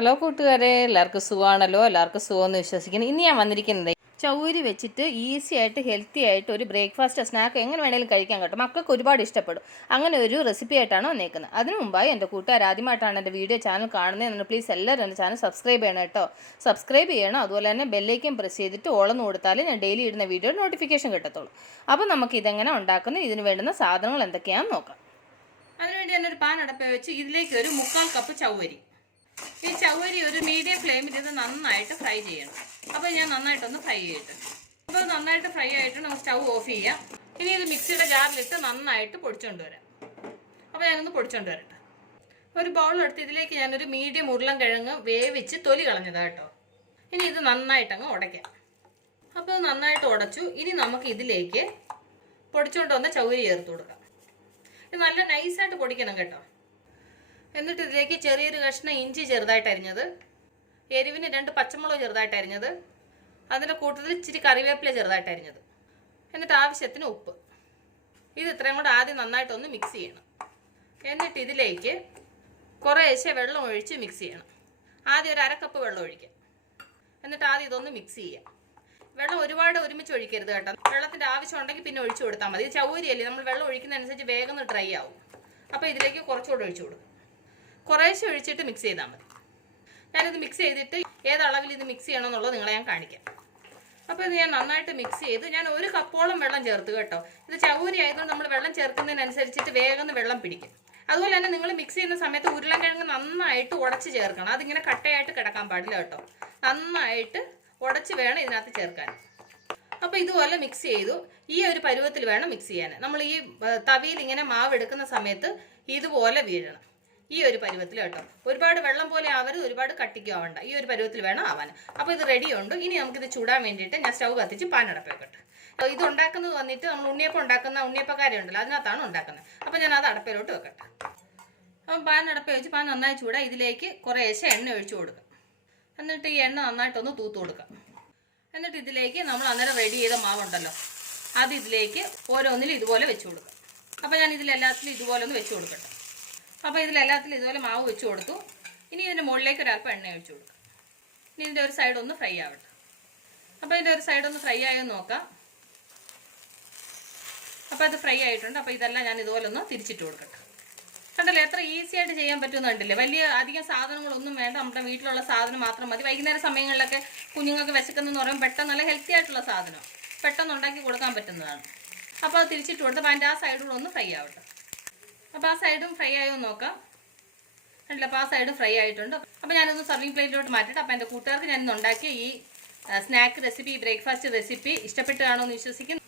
Hello കൂട്ടുകാരെ, എല്ലാവർക്കും സുഖമാണല്ലോ. എല്ലാവർക്കും സുഖമെന്ന് വിശ്വസിക്കുന്നു. ഇന്ന് ഞാൻ വന്നിരിക്കുന്നത് ചൗരി വെച്ചിട്ട് ഈസി ആയിട്ട് ഹെൽത്തി ആയിട്ട് ഒരു ബ്രേക്ക്ഫാസ്റ്റ് സ്നാക്ക് എങ്ങനെ വേണമെങ്കിലും കഴിക്കാൻ കേട്ടോ. മക്കൾക്ക് ഒരുപാട് ഇഷ്ടപ്പെടും. അങ്ങനെ ഒരു റെസിപ്പി ആയിട്ടാണ് വന്നേക്കുന്നത്. അതിനു മുമ്പായി എൻ്റെ കൂട്ടുകാർ ആദ്യമായിട്ടാണ് എൻ്റെ വീഡിയോ ചാനൽ കാണുന്നത്, പ്ലീസ് എല്ലാവരും എൻ്റെ ചാനൽ സബ്സ്ക്രൈബ് ചെയ്യണം കേട്ടോ. സബ്സ്ക്രൈബ് ചെയ്യണം. അതുപോലെ തന്നെ ബെല്ലൈക്കൻ പ്രസ് ചെയ്തിട്ട് ഓളെന്ന് കൊടുത്താൽ ഞാൻ ഡെയിലി ഇടുന്ന വീഡിയോ നോട്ടിഫിക്കേഷൻ കിട്ടത്തുള്ളൂ. അപ്പോൾ നമുക്ക് ഇതെങ്ങനെ ഉണ്ടാക്കുന്നത്, ഇതിന് വേണ്ടുന്ന സാധനങ്ങൾ എന്തൊക്കെയാണെന്ന് നോക്കാം. അതിനുവേണ്ടി ഞാനൊരു പാൻ അടപ്പ വെച്ച് ഇതിലേക്ക് ഒരു 1/4 കപ്പ് ചവ്വരി. ഈ ചവ്വരി ഒരു മീഡിയം ഫ്ലെയിമിൽ ഇത് നന്നായിട്ട് ഫ്രൈ ചെയ്യണം. അപ്പോൾ ഞാൻ നന്നായിട്ടൊന്ന് ഫ്രൈ ചെയ്തിട്ട്, അപ്പോൾ നന്നായിട്ട് ഫ്രൈ ആയിട്ട് നമുക്ക് സ്റ്റൗ ഓഫ് ചെയ്യാം. ഇനി ഇത് മിക്സിയുടെ ജാറിലിട്ട് നന്നായിട്ട് പൊടിച്ചുകൊണ്ട് വരാം. അപ്പോൾ ഞാനൊന്ന് പൊടിച്ചുകൊണ്ട് വരട്ടെ. ഒരു ബൗളെടുത്ത് ഇതിലേക്ക് ഞാനൊരു മീഡിയം ഉരുളൻകിഴങ്ങ് വേവിച്ച് തൊലി കളഞ്ഞതാണ് കേട്ടോ. ഇനി ഇത് നന്നായിട്ടങ്ങ് ഉടയ്ക്കാം. അപ്പോൾ നന്നായിട്ട് ഉടച്ചു. ഇനി നമുക്ക് ഇതിലേക്ക് പൊടിച്ചുകൊണ്ട് വന്ന ചവ്വരി ചേർത്ത് കൊടുക്കാം. ഇത് നല്ല നൈസായിട്ട് പൊടിക്കണം കേട്ടോ. എന്നിട്ട് ഇതിലേക്ക് ചെറിയൊരു കഷ്ണം ഇഞ്ചി ചെറുതായിട്ട് അരിഞ്ഞത്, എരിവിന് 2 പച്ചമുളക് ചെറുതായിട്ട് അരിഞ്ഞത്, അതിൻ്റെ കൂട്ടത്തിൽ ഇച്ചിരി കറിവേപ്പില ചെറുതായിട്ട് അരിഞ്ഞത്, എന്നിട്ട് ആവശ്യത്തിന് ഉപ്പ്. ഇത് ഇത്രയും കൂടെ ആദ്യം നന്നായിട്ടൊന്ന് മിക്സ് ചെയ്യണം. എന്നിട്ട് ഇതിലേക്ക് കുറേശ്ശെ വെള്ളം ഒഴിച്ച് മിക്സ് ചെയ്യണം. ആദ്യം ഒരു 1/2 കപ്പ് വെള്ളം ഒഴിക്കാം. എന്നിട്ട് ആദ്യം ഇതൊന്ന് മിക്സ് ചെയ്യാം. വെള്ളം ഒരുപാട് ഒരുമിച്ച് ഒഴിക്കരുത് കേട്ടോ. വെള്ളത്തിൻ്റെ ആവശ്യം ഉണ്ടെങ്കിൽ പിന്നെ ഒഴിച്ചു കൊടുത്താൽ മതി. ചവ്വരിയല്ലേ, നമ്മൾ വെള്ളം ഒഴിക്കുന്നതനുസരിച്ച് വേഗം ഡ്രൈ ആവും. അപ്പോൾ ഇതിലേക്ക് കുറച്ചുകൂടെ ഒഴിച്ചു കൊടുക്കും. കുറേശ്ശെ ഒഴിച്ചിട്ട് മിക്സ് ചെയ്താൽ മതി. ഞാനിത് മിക്സ് ചെയ്തിട്ട് ഏതളവിൽ ഇത് മിക്സ് ചെയ്യണമെന്നുള്ളത് നിങ്ങളെ ഞാൻ കാണിക്കാം. അപ്പോൾ ഇത് ഞാൻ നന്നായിട്ട് മിക്സ് ചെയ്ത് ഞാൻ 1 കപ്പോളം വെള്ളം ചേർത്ത് കേട്ടോ. ഇത് ചവ്വരി ആയതുകൊണ്ട് നമ്മൾ വെള്ളം ചേർക്കുന്നതിനനുസരിച്ചിട്ട് വേഗം വെള്ളം പിടിക്കും. അതുപോലെ തന്നെ നിങ്ങൾ മിക്സ് ചെയ്യുന്ന സമയത്ത് ഉരുളൻകിഴങ്ങ് നന്നായിട്ട് ഉടച്ച് ചേർക്കണം. അതിങ്ങനെ കട്ടയായിട്ട് കിടക്കാൻ പാടില്ല കേട്ടോ. നന്നായിട്ട് ഉടച്ച് വേണം ഇതിനകത്ത് ചേർക്കാൻ. അപ്പോൾ ഇതുപോലെ മിക്സ് ചെയ്തു. ഈ ഒരു പരുവത്തിൽ വേണം മിക്സ് ചെയ്യാൻ. നമ്മൾ ഈ തവിയിൽ ഇങ്ങനെ മാവ് എടുക്കുന്ന സമയത്ത് ഇതുപോലെ വീഴണം. ഈ ഒരു പരുവത്തിൽ കേട്ടോ. ഒരുപാട് വെള്ളം പോലെ ആവരുത്, ഒരുപാട് കട്ടിക്കും ആവണ്ട. ഈ ഒരു പരുവത്തിൽ വേണം ആവാൻ. അപ്പോൾ ഇത് റെഡി ഉണ്ട്. ഇനി നമുക്കിത് ചൂടാൻ വേണ്ടിയിട്ട് ഞാൻ സ്റ്റൗ കത്തിച്ച് പാൻ അടപ്പ് വെക്കട്ടെ. ഇത് ഉണ്ടാക്കുന്നത് വന്നിട്ട് നമ്മൾ ഉണ്ണിയപ്പം ഉണ്ടാക്കുന്ന ഉണ്ണിയപ്പക്കാരി ഉണ്ടല്ലോ, അതിനകത്താണ് ഉണ്ടാക്കുന്നത്. അപ്പോൾ ഞാൻ അത് അടപ്പിലോട്ട് വെക്കട്ടെ. അപ്പം പാൻ അടപ്പ് വെച്ച് പാൻ നന്നായി ചൂടാ. ഇതിലേക്ക് കുറേശ്ശെ എണ്ണ ഒഴിച്ചു കൊടുക്കാം. എന്നിട്ട് ഈ എണ്ണ നന്നായിട്ടൊന്ന് തൂത്ത് കൊടുക്കാം. എന്നിട്ട് ഇതിലേക്ക് നമ്മൾ അന്നേരം റെഡി ചെയ്ത മാവുണ്ടല്ലോ, അത് ഇതിലേക്ക് ഓരോന്നിലും ഇതുപോലെ വെച്ച് കൊടുക്കാം. അപ്പോൾ ഞാൻ ഇതിലെല്ലാത്തിലും ഇതുപോലെ ഒന്ന് വെച്ച് കൊടുക്കട്ടെ. അപ്പോൾ ഇതിലെല്ലാത്തിലും ഇതുപോലെ മാവ് വെച്ച് കൊടുത്തു. ഇനി ഇതിൻ്റെ മുകളിലേക്ക് ഒരല്പം എണ്ണ ഒഴിച്ചു കൊടുക്കാം. ഇനി ഇതിൻ്റെ ഒരു സൈഡ് ഒന്ന് ഫ്രൈ ആവട്ടെ. അപ്പോൾ ഇതിൻ്റെ ഒരു സൈഡ് ഒന്ന് ഫ്രൈ ആയെന്ന് നോക്കാം. അപ്പോൾ ഇത് ഫ്രൈ ആയിട്ടുണ്ട്. അപ്പോൾ ഇതെല്ലാം ഞാൻ ഇതുപോലെ ഒന്ന് തിരിച്ചിട്ട് കൊടുക്കട്ടെ. കണ്ടല്ലേ എത്ര ഈസി ആയിട്ട് ചെയ്യാൻ പറ്റുമെന്ന് കണ്ടില്ലേ. വലിയ അധികം സാധനങ്ങളൊന്നും വേണ്ട, നമ്മുടെ വീട്ടിലുള്ള സാധനം മാത്രം മതി. വൈകുന്നേര സമയങ്ങളിലൊക്കെ കുഞ്ഞുങ്ങൾക്ക് വിശക്കുന്നെന്ന് പറയുമ്പോൾ പെട്ടെന്ന് നല്ല ഹെൽത്തി ആയിട്ടുള്ള സാധനം പെട്ടെന്ന് ഉണ്ടാക്കി കൊടുക്കാൻ പറ്റുന്നതാണ്. അപ്പോൾ അത് തിരിച്ചിട്ട് കൊടുത്ത് അതിൻ്റെ ആ സൈഡിലൂടെ ഒന്ന് ഫ്രൈ ആവട്ടെ. അപ്പോൾ ആ സൈഡും ഫ്രൈ ആയോ നോക്കാം. കണ്ടില്ല, അപ്പോൾ ആ സൈഡും ഫ്രൈ ആയിട്ടുണ്ട്. അപ്പോൾ ഞാനൊന്ന് സർവിങ് പ്ലേറ്റിലോട്ട് മാറ്റിയിട്ട് അപ്പോൾ എൻ്റെ കൂട്ടുകാർക്ക് ഞാനിന്ന് ഉണ്ടാക്കിയ ഈ സ്നാക്ക് റെസിപ്പി, ബ്രേക്ക്ഫാസ്റ്റ് റെസിപ്പി ഇഷ്ടപ്പെട്ട് കാണുമെന്ന് വിശ്വസിക്കുന്നു.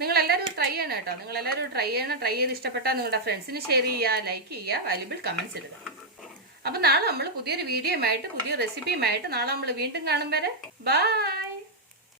നിങ്ങളെല്ലാവരും ട്രൈ ചെയ്യണം കേട്ടോ. നിങ്ങളെല്ലാവരും ട്രൈ ചെയ്യണം. ട്രൈ ചെയ്ത് ഇഷ്ടപ്പെട്ടാൽ നിങ്ങളുടെ ഫ്രണ്ട്സിന് ഷെയർ ചെയ്യുക, ലൈക്ക് ചെയ്യുക, വാല്യുബിൾ കമൻറ്റ്സ് ഇടുക. അപ്പോൾ നാളെ നമ്മൾ പുതിയൊരു വീഡിയോയുമായിട്ട് പുതിയ റെസിപ്പിയുമായിട്ട് നാളെ നമ്മൾ വീണ്ടും കാണും വരെ ബൈ.